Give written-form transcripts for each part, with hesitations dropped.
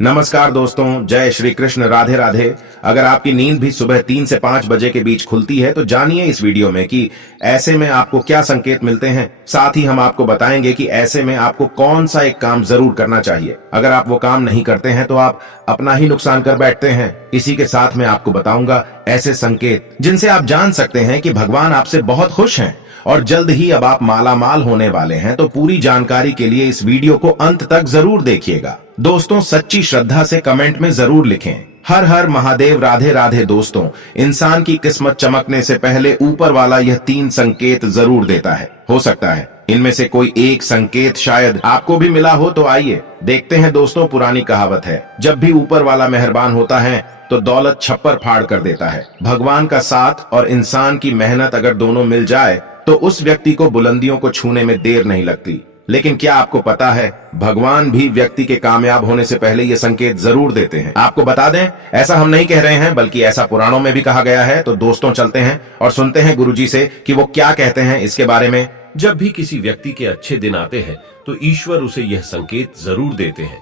नमस्कार दोस्तों, जय श्री कृष्ण, राधे राधे। अगर आपकी नींद भी सुबह 3 से 5 बजे के बीच खुलती है तो जानिए इस वीडियो में कि ऐसे में आपको क्या संकेत मिलते हैं। साथ ही हम आपको बताएंगे कि ऐसे में आपको कौन सा एक काम जरूर करना चाहिए। अगर आप वो काम नहीं करते हैं तो आप अपना ही नुकसान कर बैठते हैं। इसी के साथ मैं आपको बताऊंगा ऐसे संकेत जिनसे आप जान सकते हैं कि भगवान आपसे बहुत खुश हैं और जल्द ही अब आप मालामाल होने वाले हैं। तो पूरी जानकारी के लिए इस वीडियो को अंत तक जरूर देखिएगा। दोस्तों, सच्ची श्रद्धा से कमेंट में जरूर लिखें, हर हर महादेव, राधे राधे। दोस्तों, इंसान की किस्मत चमकने से पहले ऊपर वाला यह 3 संकेत जरूर देता है। हो सकता है इनमें से कोई एक संकेत शायद आपको भी मिला हो। तो आइए देखते हैं। दोस्तों, पुरानी कहावत है, जब भी ऊपर वाला मेहरबान होता है तो दौलत छप्पर फाड़ कर देता है। भगवान का साथ और इंसान की मेहनत अगर दोनों मिल जाए तो उस व्यक्ति को बुलंदियों को छूने में देर नहीं लगती। लेकिन क्या आपको पता है, भगवान भी व्यक्ति के कामयाब होने से पहले ये संकेत जरूर देते हैं। आपको बता दें, ऐसा हम नहीं कह रहे हैं, बल्कि ऐसा पुराणों में भी कहा गया है। तो दोस्तों, चलते हैं और सुनते हैं गुरुजी से कि वो क्या कहते हैं इसके बारे में। जब भी किसी व्यक्ति के अच्छे दिन आते हैं तो ईश्वर उसे यह संकेत जरूर देते हैं।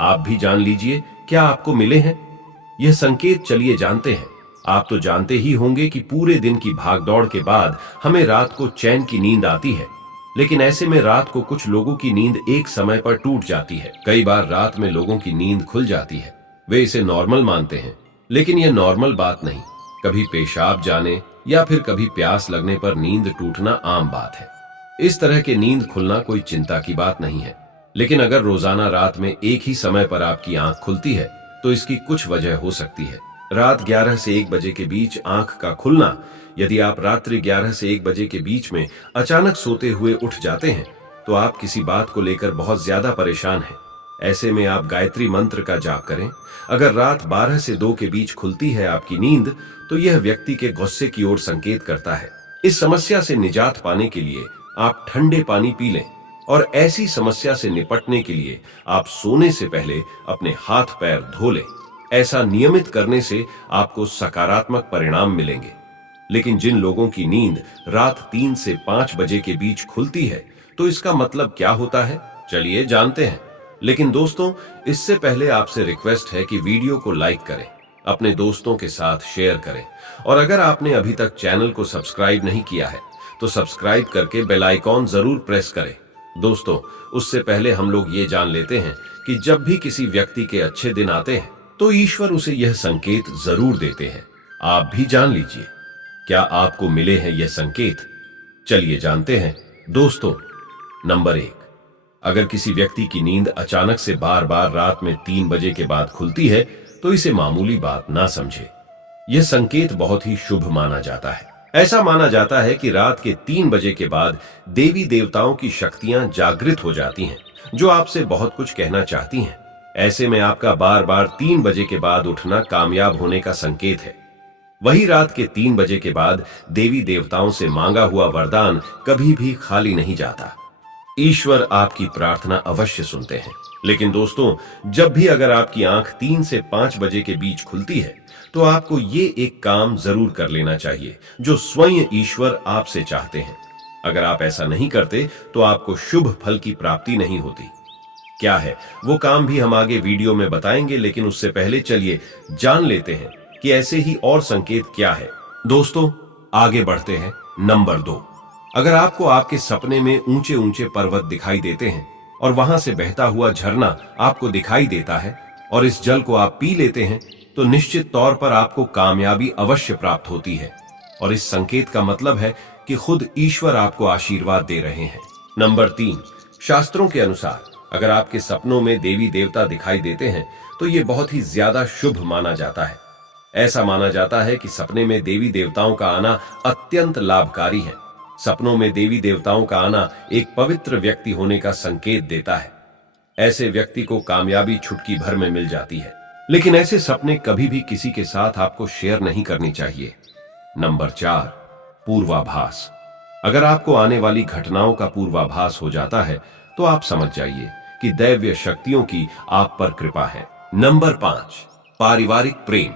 आप भी जान लीजिए, क्या आपको मिले हैं यह संकेत? चलिए जानते हैं। आप तो जानते ही होंगे कि पूरे दिन की भागदौड़ के बाद हमें रात को चैन की नींद आती है, लेकिन ऐसे में रात को कुछ लोगों की नींद एक समय पर टूट जाती है। कई बार रात में लोगों की नींद खुल जाती है, वे इसे नॉर्मल मानते हैं, लेकिन यह नॉर्मल बात नहीं। कभी पेशाब जाने या फिर कभी प्यास लगने पर नींद टूटना आम बात है। इस तरह के नींद खुलना कोई चिंता की बात नहीं है, लेकिन अगर रोजाना रात में एक ही समय पर आपकी आंख खुलती है तो इसकी कुछ वजह हो सकती है। रात 11 से 1 बजे के बीच आंख का खुलना, यदि आप रात्रि 11 से 1 बजे के बीच में अचानक सोते हुए उठ जाते हैं तो आप किसी बात को लेकर बहुत ज्यादा परेशान हैं। ऐसे में आप गायत्री मंत्र का जाप करें। अगर रात 12 से 2 के बीच खुलती है आपकी नींद तो यह व्यक्ति के गुस्से की ओर संकेत करता है। इस समस्या से निजात पाने के लिए आप ठंडे पानी पी लें, और ऐसी समस्या से निपटने के लिए आप सोने से पहले अपने हाथ पैर धो लें। ऐसा नियमित करने से आपको सकारात्मक परिणाम मिलेंगे। लेकिन जिन लोगों की नींद रात 3 से 5 बजे के बीच खुलती है तो इसका मतलब क्या होता है, चलिए जानते हैं। लेकिन दोस्तों, इससे पहले आपसे रिक्वेस्ट है कि वीडियो को लाइक करें, अपने दोस्तों के साथ शेयर करें, और अगर आपने अभी तक चैनल को सब्सक्राइब नहीं किया है तो सब्सक्राइब करके बेल आइकॉन जरूर प्रेस करें। दोस्तों, उससे पहले हम लोग ये जान लेते हैं कि जब भी किसी व्यक्ति के अच्छे दिन आते हैं तो ईश्वर उसे यह संकेत जरूर देते हैं। आप भी जान लीजिए, क्या आपको मिले हैं यह संकेत? चलिए जानते हैं। दोस्तों, नंबर 1, अगर किसी व्यक्ति की नींद अचानक से बार बार रात में 3 बजे के बाद खुलती है तो इसे मामूली बात ना समझे। यह संकेत बहुत ही शुभ माना जाता है। ऐसा माना जाता है कि रात के 3 बजे के बाद देवी देवताओं की शक्तियां जागृत हो जाती हैं, जो आपसे बहुत कुछ कहना चाहती हैं। ऐसे में आपका बार बार 3 बजे के बाद उठना कामयाब होने का संकेत है। वही रात के 3 बजे के बाद देवी देवताओं से मांगा हुआ वरदान कभी भी खाली नहीं जाता। ईश्वर आपकी प्रार्थना अवश्य सुनते हैं। लेकिन दोस्तों, जब भी अगर आपकी आंख 3 से 5 बजे के बीच खुलती है तो आपको ये एक काम जरूर कर लेना चाहिए जो स्वयं ईश्वर आपसे चाहते हैं। अगर आप ऐसा नहीं करते तो आपको शुभ फल की प्राप्ति नहीं होती। क्या है वो काम भी हम आगे वीडियो में बताएंगे, लेकिन उससे पहले चलिए जान लेते हैं कि ऐसे ही और संकेत क्या है। दोस्तों, आगे बढ़ते हैं। नंबर 2, अगर आपको आपके सपने में ऊंचे ऊंचे पर्वत दिखाई देते हैं और वहां से बहता हुआ झरना आपको दिखाई देता है और इस जल को आप पी लेते हैं तो निश्चित तौर पर आपको कामयाबी अवश्य प्राप्त होती है, और इस संकेत का मतलब है कि खुद ईश्वर आपको आशीर्वाद दे रहे हैं। नंबर 3, शास्त्रों के अनुसार अगर आपके सपनों में देवी देवता दिखाई देते हैं तो ये बहुत ही ज्यादा शुभ माना जाता है। ऐसा माना जाता है कि सपने में देवी देवताओं का आना अत्यंत लाभकारी है। सपनों में देवी देवताओं का आना एक पवित्र व्यक्ति होने का संकेत देता है। ऐसे व्यक्ति को कामयाबी चुटकी भर में मिल जाती है, लेकिन ऐसे सपने कभी भी किसी के साथ आपको शेयर नहीं करनी चाहिए। नंबर 4, पूर्वाभास। अगर आपको आने वाली घटनाओं का पूर्वाभास हो जाता है तो आप समझ जाइए कि दैवीय शक्तियों की आप पर कृपा है। नंबर 5, पारिवारिक प्रेम।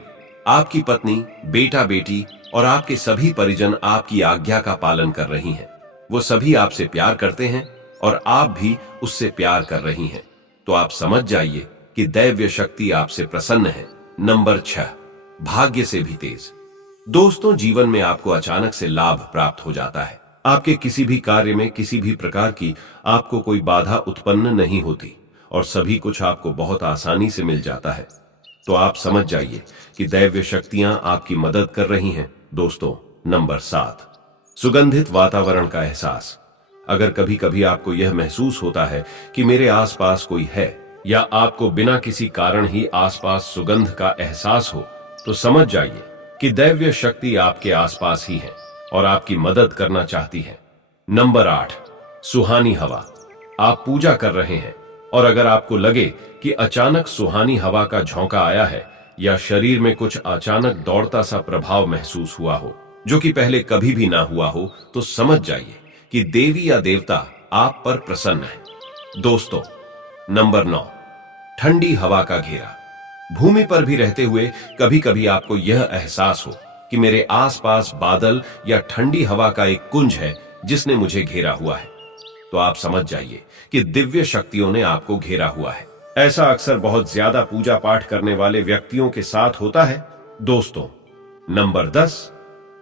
आपकी पत्नी, बेटा बेटी और आपके सभी परिजन आपकी आज्ञा का पालन कर रही हैं। वो सभी आपसे प्यार करते हैं और आप भी उससे प्यार कर रही हैं। तो आप समझ जाइए कि दैव्य शक्ति आपसे प्रसन्न है। नंबर 6, भाग्य से भी तेज। दोस्तों, जीवन में आपको अचानक से लाभ प्राप्त हो जाता है। आपके किसी भी कार्य में किसी भी प्रकार की आपको कोई बाधा उत्पन्न नहीं होती और सभी कुछ आपको बहुत आसानी से मिल जाता है। तो आप समझ जाइए कि दैव्य शक्तियां आपकी मदद कर रही हैं। दोस्तों, नंबर 7, सुगंधित वातावरण का एहसास। अगर कभी कभी आपको यह महसूस होता है कि मेरे आसपास कोई है, या आपको बिना किसी कारण ही आसपास सुगंध का एहसास हो, तो समझ जाइए कि दैव्य शक्ति आपके आसपास ही है और आपकी मदद करना चाहती है। नंबर 8, सुहानी हवा। आप पूजा कर रहे हैं और अगर आपको लगे कि अचानक सुहानी हवा का झोंका आया है या शरीर में कुछ अचानक दौड़ता सा प्रभाव महसूस हुआ हो जो कि पहले कभी भी ना हुआ हो, तो समझ जाइए कि देवी या देवता आप पर प्रसन्न है। दोस्तों, नंबर 9, ठंडी हवा का घेरा। भूमि पर भी रहते हुए कभी कभी आपको यह एहसास हो कि मेरे आसपास बादल या ठंडी हवा का एक कुंज है जिसने मुझे घेरा हुआ है, तो आप समझ जाइए कि दिव्य शक्तियों ने आपको घेरा हुआ है। ऐसा अक्सर बहुत ज्यादा पूजा पाठ करने वाले व्यक्तियों के साथ होता है। दोस्तों, नंबर 10,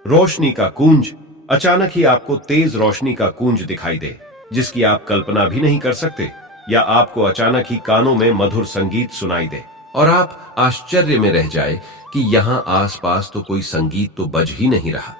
रोशनी का कूंज। अचानक ही आपको तेज रोशनी का कूंज दिखाई दे जिसकी आप कल्पना भी नहीं कर सकते, या आपको अचानक ही कानों में मधुर संगीत सुनाई दे और आप आश्चर्य में रह जाए कि यहां आसपास तो कोई संगीत तो बज ही नहीं रहा,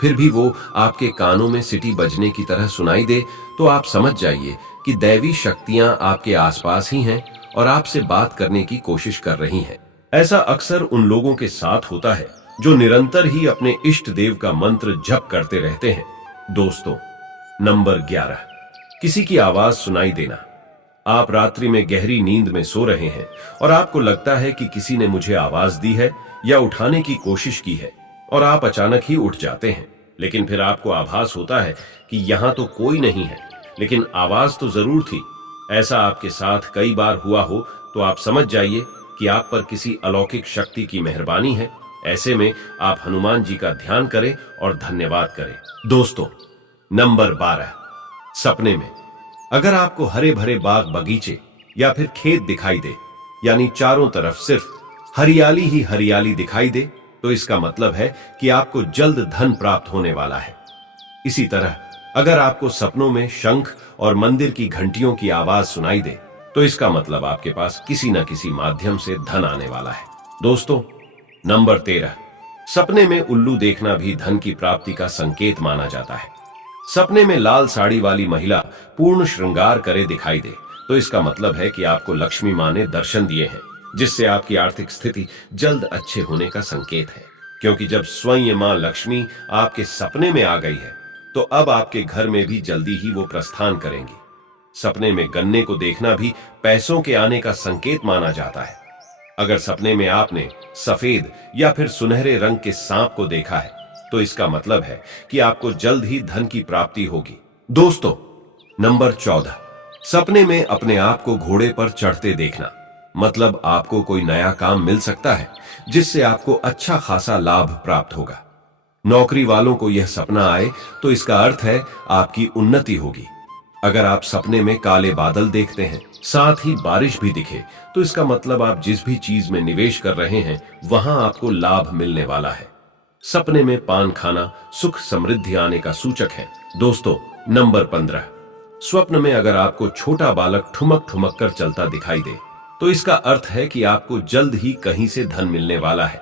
फिर भी वो आपके कानों में सीटी बजने की तरह सुनाई दे, तो आप समझ जाइए कि दैवी शक्तियां आपके आसपास ही हैं और आपसे बात करने की कोशिश कर रही हैं। ऐसा अक्सर उन लोगों के साथ होता है जो निरंतर ही अपने इष्ट देव का मंत्र जप करते रहते हैं। दोस्तों, नंबर 11, किसी की आवाज सुनाई देना। आप रात्रि में गहरी नींद में सो रहे हैं और आपको लगता है कि किसी ने मुझे आवाज दी है या उठाने की कोशिश की है, और आप अचानक ही उठ जाते हैं, लेकिन फिर आपको आभास होता है कि यहां तो कोई नहीं है, लेकिन आवाज तो जरूर थी। ऐसा आपके साथ कई बार हुआ हो तो आप समझ जाइए कि आप पर किसी अलौकिक शक्ति की मेहरबानी है। ऐसे में आप हनुमान जी का ध्यान करें और धन्यवाद करें। दोस्तों, नंबर 12, सपने में। अगर आपको हरे भरे बाग बगीचे या फिर खेत दिखाई दे, यानी चारों तरफ सिर्फ हरियाली ही हरियाली दिखाई दे, तो इसका मतलब है कि आपको जल्द धन प्राप्त होने वाला है। इसी तरह अगर आपको सपनों में शंख और मंदिर की घंटियों की आवाज सुनाई दे, तो इसका मतलब आपके पास किसी न किसी माध्यम से धन आने वाला है। दोस्तों, नंबर 13, सपने में उल्लू देखना भी धन की प्राप्ति का संकेत माना जाता है। सपने में लाल साड़ी वाली महिला पूर्ण श्रृंगार करे दिखाई दे, तो इसका मतलब है कि आपको लक्ष्मी मां ने दर्शन दिए हैं, जिससे आपकी आर्थिक स्थिति जल्द अच्छे होने का संकेत है। क्योंकि जब स्वयं मां लक्ष्मी आपके सपने में आ गई है, तो अब आपके घर में भी जल्दी ही वो प्रस्थान करेंगी। सपने में गन्ने को देखना भी पैसों के आने का संकेत माना जाता है। अगर सपने में आपने सफेद या फिर सुनहरे रंग के सांप को देखा है, तो इसका मतलब है कि आपको जल्द ही धन की प्राप्ति होगी। दोस्तों, नंबर 14, सपने में अपने आप को घोड़े पर चढ़ते देखना। मतलब आपको कोई नया काम मिल सकता है जिससे आपको अच्छा खासा लाभ प्राप्त होगा। नौकरी वालों को यह सपना आए तो इसका अर्थ है आपकी उन्नति होगी। अगर आप सपने में काले बादल देखते हैं, साथ ही बारिश भी दिखे, तो इसका मतलब आप जिस भी चीज में निवेश कर रहे हैं वहां आपको लाभ मिलने वाला है। सपने में पान खाना सुख समृद्धि आने का सूचक है। दोस्तों, नंबर 15, स्वप्न में अगर आपको छोटा बालक ठुमक ठुमक कर चलता दिखाई दे, तो इसका अर्थ है कि आपको जल्द ही कहीं से धन मिलने वाला है।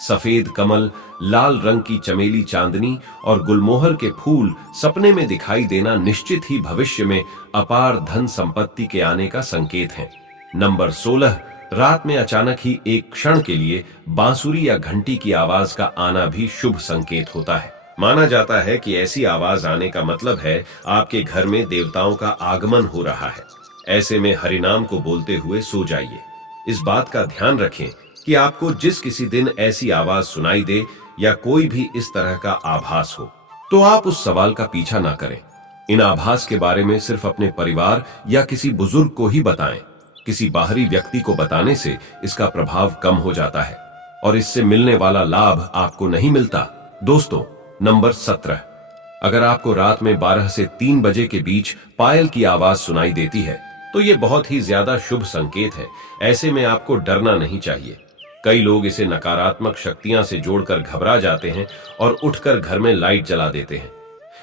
सफेद कमल, लाल रंग की चमेली चांदनी और गुलमोहर के फूल सपने में दिखाई देना निश्चित ही भविष्य में अपार धन संपत्ति के आने का संकेत है। नंबर 16, रात में अचानक ही एक क्षण के लिए बांसुरी या घंटी की आवाज का आना भी शुभ संकेत होता है। माना जाता है कि ऐसी आवाज आने का मतलब है आपके घर में देवताओं का आगमन हो रहा है। ऐसे में हरिनाम को बोलते हुए सो जाइए। इस बात का ध्यान रखें कि आपको जिस किसी दिन ऐसी आवाज सुनाई दे या कोई भी इस तरह का आभास हो, तो आप उस सवाल का पीछा ना करें। इन आभास के बारे में सिर्फ अपने परिवार या किसी बुजुर्ग को ही बताएं। किसी बाहरी व्यक्ति को बताने से इसका प्रभाव कम हो जाता है और इससे मिलने वाला लाभ आपको नहीं मिलता। दोस्तों, नंबर 17, अगर आपको रात में 12 से 3 बजे के बीच पायल की आवाज सुनाई देती है, तो ये बहुत ही ज्यादा शुभ संकेत है। ऐसे में आपको डरना नहीं चाहिए। कई लोग इसे नकारात्मक शक्तियां से जोड़कर घबरा जाते हैं और उठकर घर में लाइट जला देते हैं,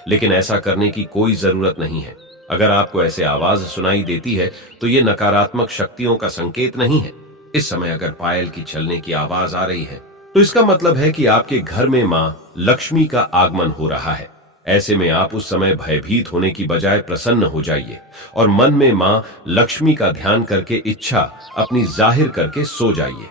लेकिन ऐसा करने की कोई जरूरत नहीं है। अगर आपको ऐसे आवाज सुनाई देती है तो ये नकारात्मक शक्तियों का संकेत नहीं है। इस समय अगर पायल की चलने की आवाज आ रही है तो इसका मतलब है कि आपके घर में मां लक्ष्मी का आगमन हो रहा है। ऐसे में आप उस समय भयभीत होने की बजाय प्रसन्न हो जाइए और मन में मां लक्ष्मी का ध्यान करके इच्छा अपनी जाहिर करके सो जाइए।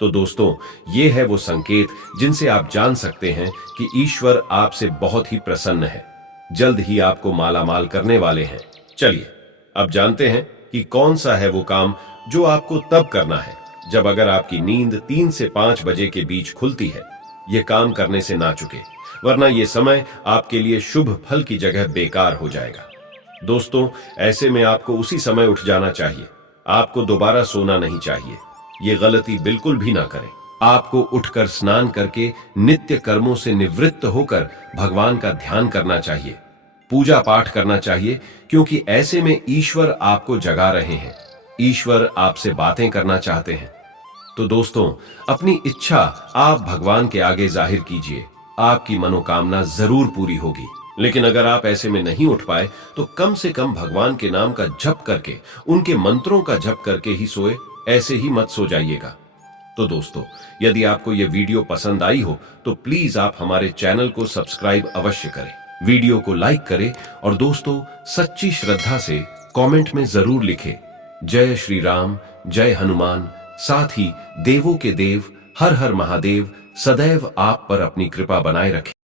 तो दोस्तों, ये है वो संकेत जिनसे आप जान सकते हैं कि ईश्वर आपसे बहुत ही प्रसन्न है, जल्द ही आपको मालामाल करने वाले हैं। चलिए अब जानते हैं कि कौन सा है वो काम जो आपको तब करना है जब अगर आपकी नींद 3 से 5 बजे के बीच खुलती है। ये काम करने से ना चुके, वरना ये समय आपके लिए शुभ फल की जगह बेकार हो जाएगा। दोस्तों, ऐसे में आपको उसी समय उठ जाना चाहिए। आपको दोबारा सोना नहीं चाहिए। ये गलती बिल्कुल भी ना करें। आपको उठकर स्नान करके नित्य कर्मों से निवृत्त होकर भगवान का ध्यान करना चाहिए, पूजा पाठ करना चाहिए, क्योंकि ऐसे में ईश्वर आपको जगा रहे हैं। ईश्वर आपसे बातें करना चाहते हैं। तो दोस्तों, अपनी इच्छा आप भगवान के आगे जाहिर कीजिए। आपकी मनोकामना जरूर पूरी होगी। लेकिन अगर आप ऐसे में नहीं उठ पाए तो कम से कम भगवान के नाम का जप करके, उनके मंत्रों का जप करके ही सोए। ऐसे ही मत सो जाइएगा। तो दोस्तों, यदि आपको यह वीडियो पसंद आई हो तो प्लीज आप हमारे चैनल को सब्सक्राइब अवश्य करें, वीडियो को लाइक करें और दोस्तों, सच्ची श्रद्धा से कमेंट में जरूर लिखें, जय श्री राम, जय हनुमान। साथ ही देवों के देव हर हर महादेव सदैव आप पर अपनी कृपा बनाए रखें।